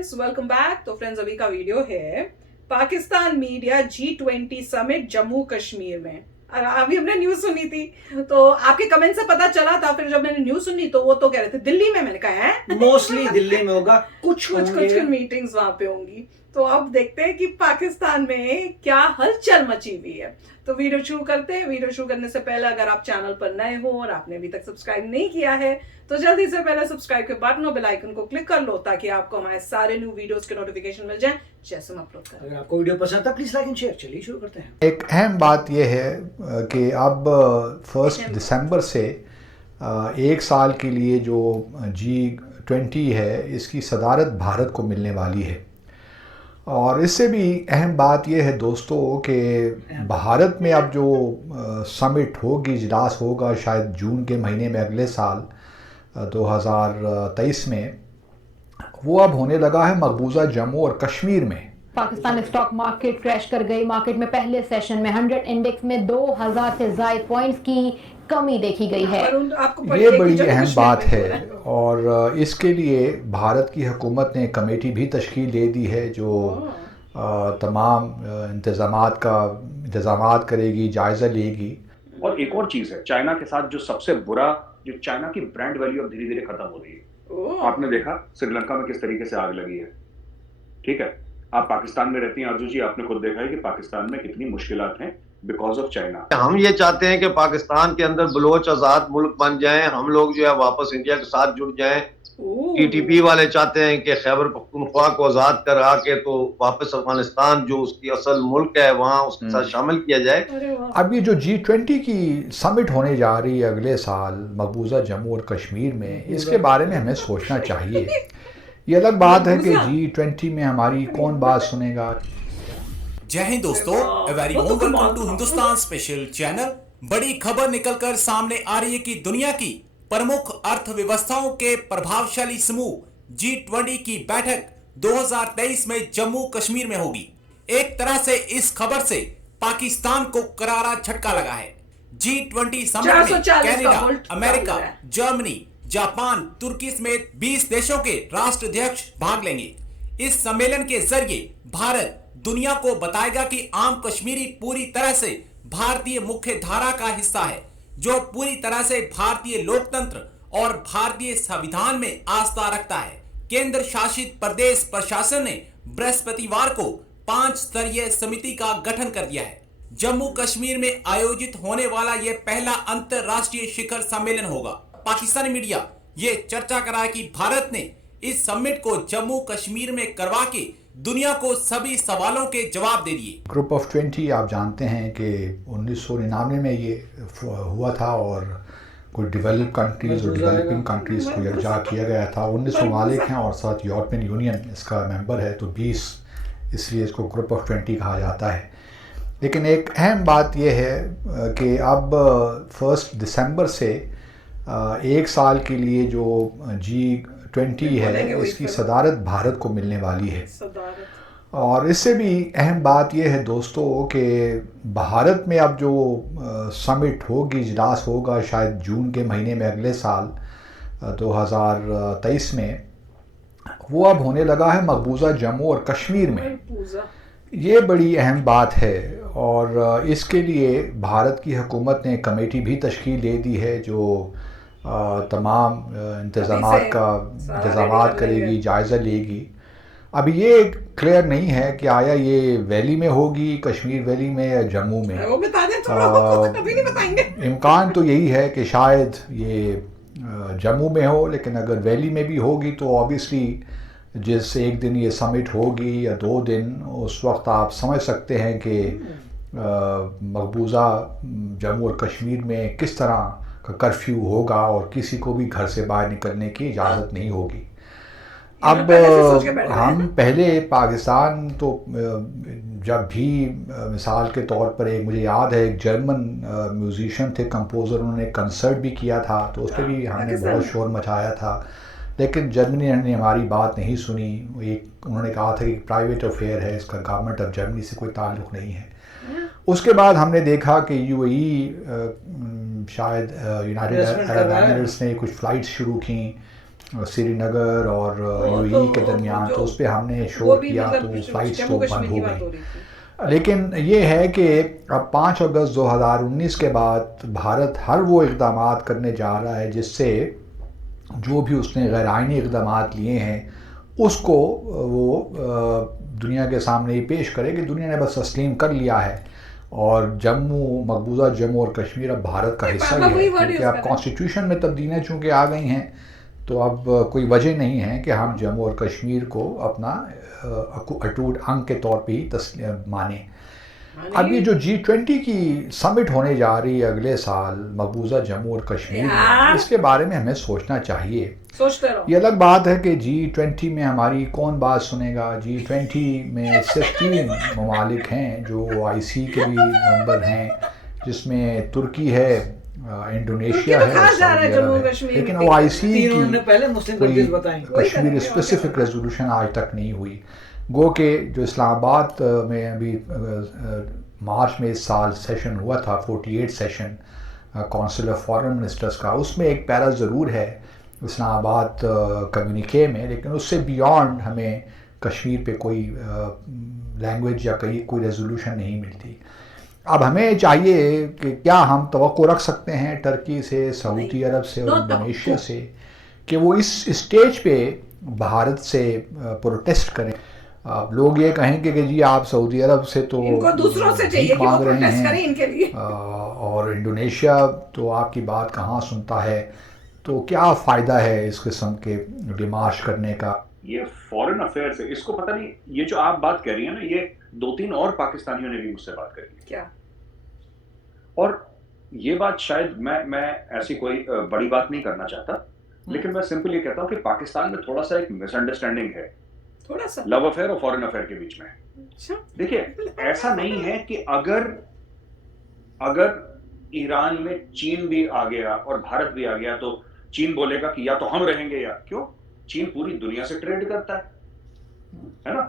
Friends, welcome back. तो friends, अभी का वीडियो है Pakistan media G20 summit Jammu Kashmir में। और अभी हमने न्यूज सुनी थी, तो आपके कमेंट से पता चला था। फिर जब मैंने न्यूज सुनी तो वो तो कह रहे थे दिल्ली में। मैंने कहा है मोस्टली दिल्ली में होगा, कुछ मीटिंग्स वहां पे होंगी। तो अब देखते हैं कि पाकिस्तान में क्या हलचल मची हुई है। तो वीडियो शुरू करते हैं। वीडियो शुरू करने से पहले अगर आप चैनल पर नए हो और आपने अभी तक सब्सक्राइब नहीं किया है तो जल्दी से पहले सब्सक्राइब के बटन और बेल आइकन को क्लिक कर लो, ताकि आपको हमारे सारे न्यू वीडियोस के नोटिफिकेशन मिल जाएं जैसे हम अपलोड करें। अगर आपको वीडियो पसंद आता प्लीज लाइक एंड शेयर। चलिए शुरू करते हैं। एक अहम बात यह है कि अब 1 दिसंबर से एक साल के लिए जो G20 है इसकी सदारत भारत को मिलने वाली है। और इससे भी अहम बात यह है दोस्तों कि भारत में अब जो समिट होगी, इजलास होगा शायद जून के महीने में अगले साल 2023 में, वो अब होने लगा है मकबूजा जम्मू और कश्मीर में। पाकिस्तान स्टॉक मार्केट क्रैश कर गई। मार्केट में पहले सेशन में 100 इंडेक्स में 2000 से ज्यादा पॉइंट्स की कमी देखी गई है। ये बड़ी अहम बात है और इसके लिए भारत की हुकूमत ने कमेटी भी तश्कील दे दी है जो तमाम इंतज़ामात करेगी, जायज़ा लेगी। और एक और चीज़ है, चाइना के साथ जो सबसे बुरा, जो चाइना की ब्रांड वैल्यू अब धीरे धीरे खत्म हो रही है। आपने देखा श्रीलंका में किस तरीके से आग लगी है। ठीक है, आप पाकिस्तान में रहती हैं अर्जू जी, आपने खुद देखा है कि पाकिस्तान में कितनी मुश्किलात हैं बिकॉज ऑफ चाइना। हम ये चाहते हैं कि पाकिस्तान के अंदर बलोच आजाद मुल्क बन जाएं, हम लोग जो है वापस इंडिया के साथ जुड़ जाएं। TTP वाले चाहते हैं कि खैबर पख्तूनख्वा को आजाद करा के तो वापस अफगानिस्तान जो उसकी असल मुल्क है वहां उसके साथ शामिल किया जाए। अब ये जो G20 की समिट होने जा रही है अगले साल मकबूजा जम्मू और कश्मीर में, इसके बारे में हमें सोचना चाहिए। ये अलग बात है कि G20 में हमारी कौन बात सुनेगा। जय हिंद दोस्तों, very warm welcome to Hindustan special channel. बड़ी खबर निकलकर सामने आ रही है कि दुनिया की प्रमुख अर्थव्यवस्थाओं के प्रभावशाली समूह G20 की बैठक 2023 में जम्मू कश्मीर में होगी। एक तरह से इस खबर से पाकिस्तान को करारा झटका लगा है। G20 समिट में कनाडा, अमेरिका, जर्मनी, जापान, तुर्की समेत 20 देशों के राष्ट्राध्यक्ष भाग लेंगे। इस सम्मेलन के जरिए भारत दुनिया को बताएगा कि आम कश्मीरी पूरी तरह से भारतीय मुख्य धारा का हिस्सा है, जो पूरी तरह से भारतीय लोकतंत्र और भारतीय संविधान में आस्था रखता है। केंद्र शासित प्रदेश प्रशासन ने बृहस्पतिवार को 5 स्तरीय समिति का गठन कर दिया है। जम्मू कश्मीर में आयोजित होने वाला यह पहला अंतरराष्ट्रीय शिखर सम्मेलन होगा। पाकिस्तानी मीडिया ये चर्चा कर रहा है कि भारत ने इस समिट को जम्मू कश्मीर में करवा के दुनिया को सभी सवालों के जवाब दे दिए। ग्रुप ऑफ 20 आप जानते हैं कि 1999 में ये हुआ था और कुछ डेवलप कंट्रीज और डेवलपिंग कंट्रीज को यकजा किया गया था। 19 ममालिक हैं और साथ यूरोपियन यूनियन इसका मेंबर है, तो 20 इसलिए इसको ग्रुप ऑफ 20 कहा जाता है। लेकिन एक अहम बात यह है कि अब 1 दिसंबर से एक साल के लिए जो G20 है इसकी सदारत भारत को मिलने वाली है। और इससे भी अहम बात यह है दोस्तों कि भारत में अब जो समिट होगी, इजलास होगा शायद जून के महीने में अगले साल 2023 में, वो अब होने लगा है मकबूजा जम्मू और कश्मीर में। ये बड़ी अहम बात है और इसके लिए भारत की हुकूमत ने कमेटी भी तश्कील दे दी है जो तमाम इंतज़ामात करेगी, जायज़ा लेगी। अभी ये क्लियर नहीं है कि आया ये वैली में होगी, कश्मीर वैली में या जम्मू में। वो बता दें तो कभी नहीं बताएंगे। इम्कान तो यही है कि शायद ये जम्मू में हो, लेकिन अगर वैली में भी होगी तो ऑब्वियसली जिस एक दिन ये समिट होगी या 2 दिन, उस वक्त आप समझ सकते हैं कि मकबूजा जम्मू और कश्मीर में किस तरह का कर्फ्यू होगा और किसी को भी घर से बाहर निकलने की इजाज़त नहीं होगी। अब हम पहले पाकिस्तान तो जब भी मिसाल के तौर पर एक मुझे याद है एक जर्मन म्यूजिशियन थे, कंपोज़र, उन्होंने कंसर्ट भी किया था तो उस पर भी हमने बहुत शोर मचाया था, लेकिन जर्मनी ने हमारी बात नहीं सुनी। उन्होंने कहा था कि प्राइवेट अफेयर है, इसका गवर्नमेंट ऑफ जर्मनी से कोई ताल्लुक़ नहीं है। उसके बाद हमने देखा कि UAE शायद यूनाइटेड अरब एमिरेट्स ने कुछ फ़्लाइट्स शुरू की श्रीनगर और यूएई के दरमियान, तो उस पर हमने शो किया, तो फ्लाइट्स तो बंद हो गई। लेकिन ये है कि अब 5 अगस्त 2019 के बाद भारत हर वो इक़दाम करने जा रहा है जिससे जो भी उसने गैर आइनी इक़दाम लिए हैं उसको वो दुनिया के सामने ही पेश करे कि दुनिया ने बस तस्लीम कर लिया है और मकबूजा जम्मू और कश्मीर अब भारत का हिस्सा ही है, क्योंकि अब कॉन्स्टिट्यूशन में तब्दीलियाँ चूँकि आ गई हैं तो अब कोई वजह नहीं है कि हम जम्मू और कश्मीर को अपना अटूट अंग के तौर पे ही माने। अब ये जो G20 की समिट होने जा रही है अगले साल मकबूजा जम्मू और कश्मीर में, इसके बारे में हमें सोचना चाहिए। सोचते रहो। ये अलग बात है कि G20 में हमारी कौन बात सुनेगा। G20 में सिर्फ 3 ममालिक हैं जो OIC के भी मेंबर हैं, जिसमें तुर्की है, इंडोनेशिया है और सऊदी अरब है। लेकिन OIC की पहले मुस्लिम कंट्रीज बताएं, कश्मीर स्पेसिफिक रेजोल्यूशन आज तक नहीं हुई। गो के जो इस्लामाबाद में अभी मार्च में इस साल सेशन हुआ था, 48 session council of foreign ministers का, उसमें एक पैरा ज़रूर है इस्लामाबाद कम्युनिके में, लेकिन उससे बियॉन्ड हमें कश्मीर पे कोई लैंग्वेज या कोई रेजोल्यूशन नहीं मिलती। अब हमें चाहिए कि क्या हम तवक्को रख सकते हैं टर्की से, सऊदी अरब से और इंडोनेशिया से कि वो इस स्टेज पे भारत से प्रोटेस्ट करें। अब लोग ये कहेंगे कि जी आप सऊदी अरब से तो इनको दूसरों से चाहिए कि वो प्रोटेस्ट करें इनके लिए, और इंडोनेशिया तो आपकी बात कहाँ सुनता है, तो क्या फ़ायदा है इस किस्म के डिमार्श करने का। ये फॉरेन अफेयर से इसको पता नहीं, ये जो आप बात कर रही है ना, ये 2-3 और पाकिस्तानियों ने भी मुझसे बात करी है। क्या? और ये बात शायद मैं ऐसी कोई बड़ी बात नहीं करना चाहता, लेकिन मैं सिंपल ये कहता हूँ कि पाकिस्तान में थोड़ा सा एक मिसअंडरस्टैंडिंग है, थोड़ा सा लव अफेयर और फॉरेन अफेयर के बीच में। अच्छा, देखिए ऐसा नहीं है कि अगर ईरान में चीन भी आ गया और भारत भी आ गया तो चीन बोलेगा कि या तो हम रहेंगे या क्यों। चीन पूरी दुनिया से ट्रेड करता है ना,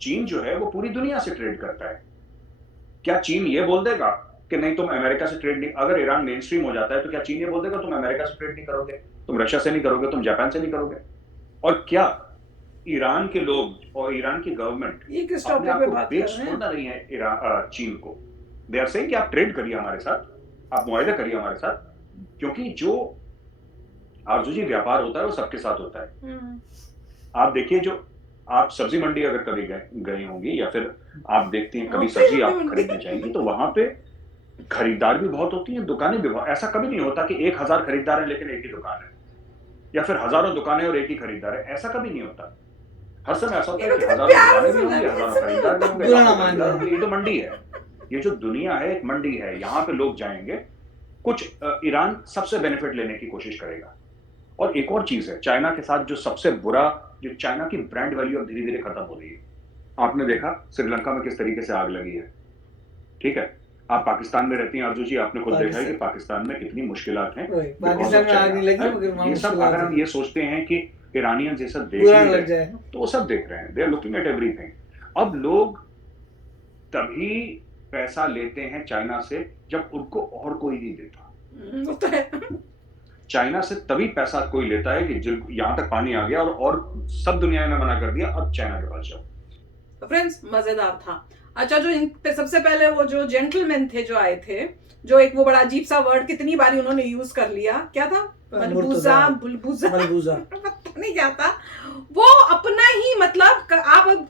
चीन जो है वो पूरी दुनिया से ट्रेड करता है। क्या चीन ये बोल देगा कि नहीं तुम अमेरिका से ट्रेड नहीं, अगर ईरान मेन स्ट्रीम हो जाता है तो क्या चीन ये बोल देगा तुम अमेरिका से ट्रेड नहीं करोगे, तुम रशिया से नहीं करोगे, तुम जापान से नहीं करोगे? और क्या ईरान के लोग और ईरान की गवर्नमेंट अपने आप को बेच छोड़ना नहीं है चीन को। दे आर सेइंग कि आप ट्रेड करिए हमारे साथ, आप मुआहदा करिए हमारे साथ, क्योंकि जो आरजू जी व्यापार होता है वो सबके साथ होता है। आप देखिए, जो आप सब्जी मंडी अगर कभी गए होंगी या फिर आप देखती हैं कभी सब्जी आप खरीदने जाएंगी तो वहां पे खरीदार भी बहुत होती हैं, दुकानें भी बहुत। ऐसा कभी नहीं होता कि 1000 खरीदार है लेकिन एक ही दुकान है, या फिर हजारों दुकानें और एक ही खरीदार है, ऐसा कभी नहीं होता। हर समय ऐसा होता है कि हजारों दुकानें भी होंगी, हजारों खरीदार भी होंगे। ये तो मंडी है, ये जो दुनिया है एक मंडी है, यहाँ पे लोग जाएंगे। कुछ ईरान सबसे बेनिफिट लेने की कोशिश करेगा। और एक और चीज है, चाइना के साथ जो सबसे बुरा, जो चाइना की ब्रांड वैल्यू अब धीरे धीरे खत्म हो रही है। आपने देखा श्रीलंका में किस तरीके से आग लगी है, ठीक है। आप पाकिस्तान में रहती हैं आरजू जी, आपने खुद देखा है कि पाकिस्तान में कितनी मुश्किलात हैं। पाकिस्तान में आग नहीं लगी, ये सब अगर हम ये सोचते हैं कि ईरानियन ये सब देख रहे हैं तो वो सब देख रहे हैं, they are looking at everything. अब लोग तभी पैसा लेते हैं चाइना से जब उनको और कोई नहीं देता। चाइना से तभी पैसा कोई लेता है कि यहां तक पानी आ गया और सब दुनिया ने मना कर दिया, अब चाइना के पास जाओ। तो फ्रेंड्स मजेदार था। अच्छा, जो इन पे सबसे पहले वो जो जेंटलमैन थे जो आए थे, जो एक वो बड़ा अजीब सा वर्ड कितनी बारी उन्होंने यूज कर लिया, क्या था, बुलबुजा पता नहीं क्या था वो। अपना ही मतलब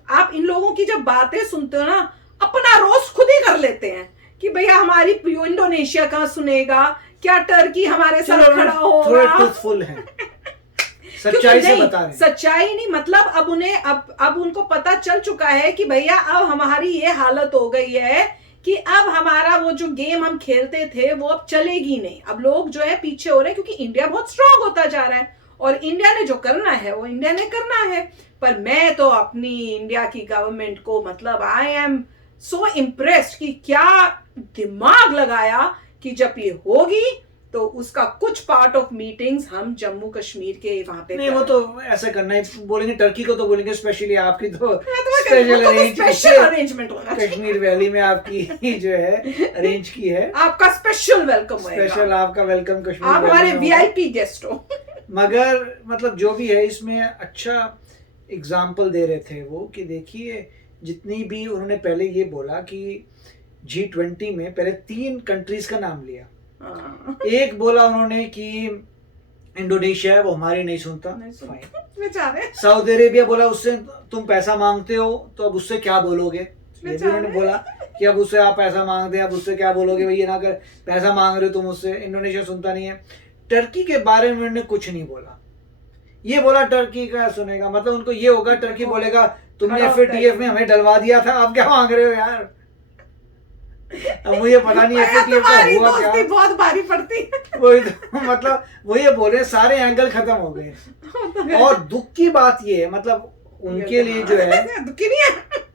आप इन लोगों की जब बातें सुनते हो ना, अपना रोस्ट खुद ही कर लेते हैं कि भैया हमारी इंडोनेशिया कहाँ सुनेगा, क्या टर्की हमारे साथ खड़ा होगा। सच्चाई से बता रहे, सच्चाई नहीं, मतलब अब उन्हें अब उनको पता चल चुका है कि भैया अब हमारी ये हालत हो गई है कि अब हमारा वो जो गेम हम खेलते थे वो अब चलेगी नहीं। अब लोग जो है पीछे हो रहे हैं क्योंकि इंडिया बहुत स्ट्रांग होता जा रहा है और इंडिया ने जो करना है वो इंडिया ने करना है। पर मैं तो अपनी इंडिया की गवर्नमेंट को मतलब आई एम सो इम्प्रेस्ड कि क्या दिमाग लगाया कि जब ये होगी तो उसका कुछ पार्ट ऑफ मीटिंग्स हम जम्मू कश्मीर के वहां पे नहीं, वो तो ऐसा करना ही बोलेंगे, टर्की को तो बोलेंगे स्पेशली, आपकी तो स्पेशल अरेंजमेंट होगा, कश्मीर वैली में आपकी जो है अरेंज की है, आपका स्पेशल वेलकम होगा, स्पेशल आपका वेलकम कश्मीर, आप हमारे वीआईपी गेस्ट हो। मगर मतलब जो भी है इसमें अच्छा एग्जाम्पल दे रहे थे वो कि देखिए जितनी भी उन्होंने पहले ये बोला कि G20 में पहले 3 कंट्रीज का नाम लिया। एक बोला उन्होंने कि इंडोनेशिया है, वो हमारी नहीं सुनता, फाइन। सऊदी अरेबिया बोला उससे तुम पैसा मांगते हो तो अब उससे क्या बोलोगे, ये भी उन्होंने बोला कि अब उससे आप पैसा मांगते हैं, अब उससे क्या बोलोगे भाई, ये ना कर, पैसा मांग रहे हो तुम उससे। इंडोनेशिया सुनता नहीं है। टर्की के बारे में उन्होंने कुछ नहीं बोला। ये बोला टर्की का सुनेगा, मतलब उनको ये होगा टर्की बोलेगा तुमने FATF में हमें डलवा दिया था, आप क्या मांग रहे हो यार। अब मुझे पता नहीं FATF का हुआ क्या, बहुत भारी पड़ती वही तो, मतलब वो ये बोले सारे एंगल खत्म हो गए। और दुख की बात ये है, मतलब उनके लिए जो है, दुख नहीं है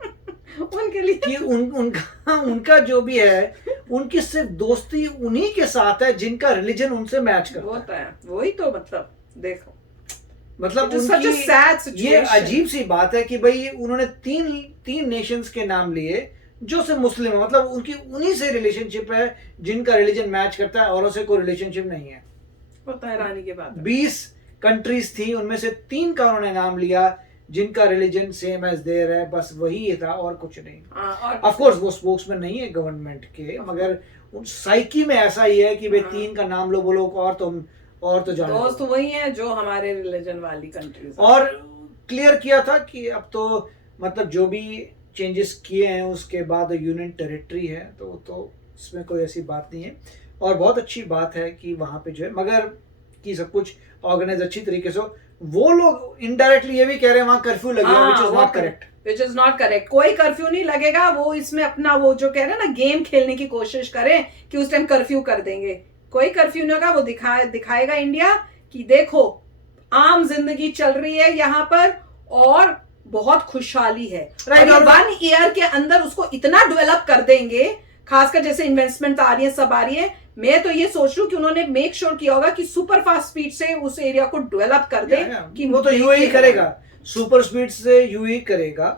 उनके लिए कि उनका जो भी है, उनकी सिर्फ दोस्ती उन्हीं के साथ है जिनका रिलीजन उनसे मैच करता है। वही तो मतलब देखो, मतलब उनकी ये अजीब सी बात है कि भाई उन्होंने तीन नेशंस के नाम लिए जो से मुस्लिम है, मतलब उनकी उन्हीं से रिलेशनशिप है जिनका रिलीजन मैच करता है, औरों से कोई रिलेशनशिप नहीं है। होता है रानी के बाद 20 कंट्रीज थी, उनमें से 3 का उन्होंने नाम लिया जिनका रिलीजन सेम एज देयर है, बस वही था और कुछ नहीं। ऑफ कोर्स वो स्पोक्समैन नहीं है गवर्नमेंट के, मगर उन साइकी में ऐसा ही है कि भाई 3 का नाम लो, बोलो और तो जानो दोस्त वही है जो हमारे रिलीजन वाली कंट्रीज। और क्लियर किया था कि अब तो मतलब जो भी चेंजेस किए हैं उसके बाद यूनियन टेरिटरी है, तो इसमें कोई ऐसी बात नहीं है। और बहुत अच्छी बात है कि वहाँ पे जो है, मगर कि सब कुछ ऑर्गेनाइज अच्छी तरीके से। वो लोग इनडायरेक्टली ये भी कह रहे हैं वहाँ कर्फ्यू लगेगा, which is not correct. Which is not correct. कोई कर्फ्यू नहीं लगेगा। वो इसमें अपना वो जो कह रहे हैं ना गेम खेलने की कोशिश करें कि उस टाइम कर्फ्यू कर देंगे, कोई कर्फ्यू नहीं होगा। वो दिखाएगा इंडिया कि देखो आम जिंदगी चल रही है यहाँ पर और बहुत खुशहाली है। और 1 ईयर के अंदर उसको इतना डेवलप कर देंगे, खासकर जैसे इन्वेस्टमेंट आ रही है, सब आ रही है। मैं तो ये सोच रही हूँ कि उन्होंने मेक श्योर किया होगा कि सुपर फास्ट स्पीड से उस एरिया को डेवलप कर दे। कि वो तो यूएई करेगा, सुपर स्पीड से यूएई करेगा।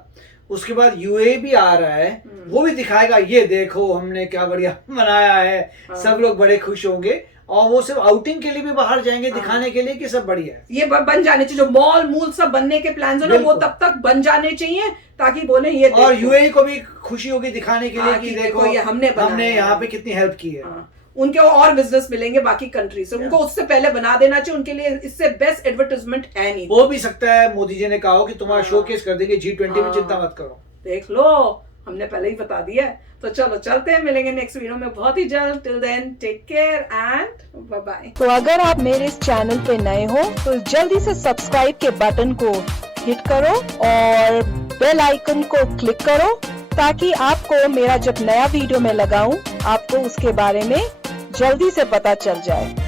उसके बाद यूएई भी आ रहा है, वो भी दिखाएगा ये देखो हमने क्या बढ़िया बनाया है, सब लोग बड़े खुश होंगे। और वो सिर्फ आउटिंग के लिए भी बाहर जाएंगे, दिखाने के लिए कि सब बढ़िया है। ये बन जाने चाहिए, जो मॉल मूल सब बनने के प्लान है ना, वो तब तक बन जाने चाहिए ताकि बोले ये। और यूएई को भी खुशी होगी दिखाने के लिए कि देखो ये हमने यहाँ पे कितनी हेल्प की है। उनके और बिजनेस मिलेंगे बाकी कंट्री से, उनको उससे पहले बना देना चाहिए। उनके लिए इससे बेस्ट एडवर्टाइजमेंट है नहीं। हो भी सकता है मोदी जी ने कहा हो कि तुम्हारा शोकेस कर देंगे G20 में, चिंता मत करो। देख लो, हमने पहले ही बता दिया है। तो चलो चलते हैं, मिलेंगे नेक्स्ट वीडियो में बहुत ही जल्द। Till then take care and bye bye. तो अगर आप मेरे इस चैनल पे नए हो तो जल्दी से सब्सक्राइब के बटन को हिट करो और बेल आइकन को क्लिक करो ताकि आपको मेरा जब नया वीडियो मैं लगाऊं आपको उसके बारे में जल्दी से पता चल जाए।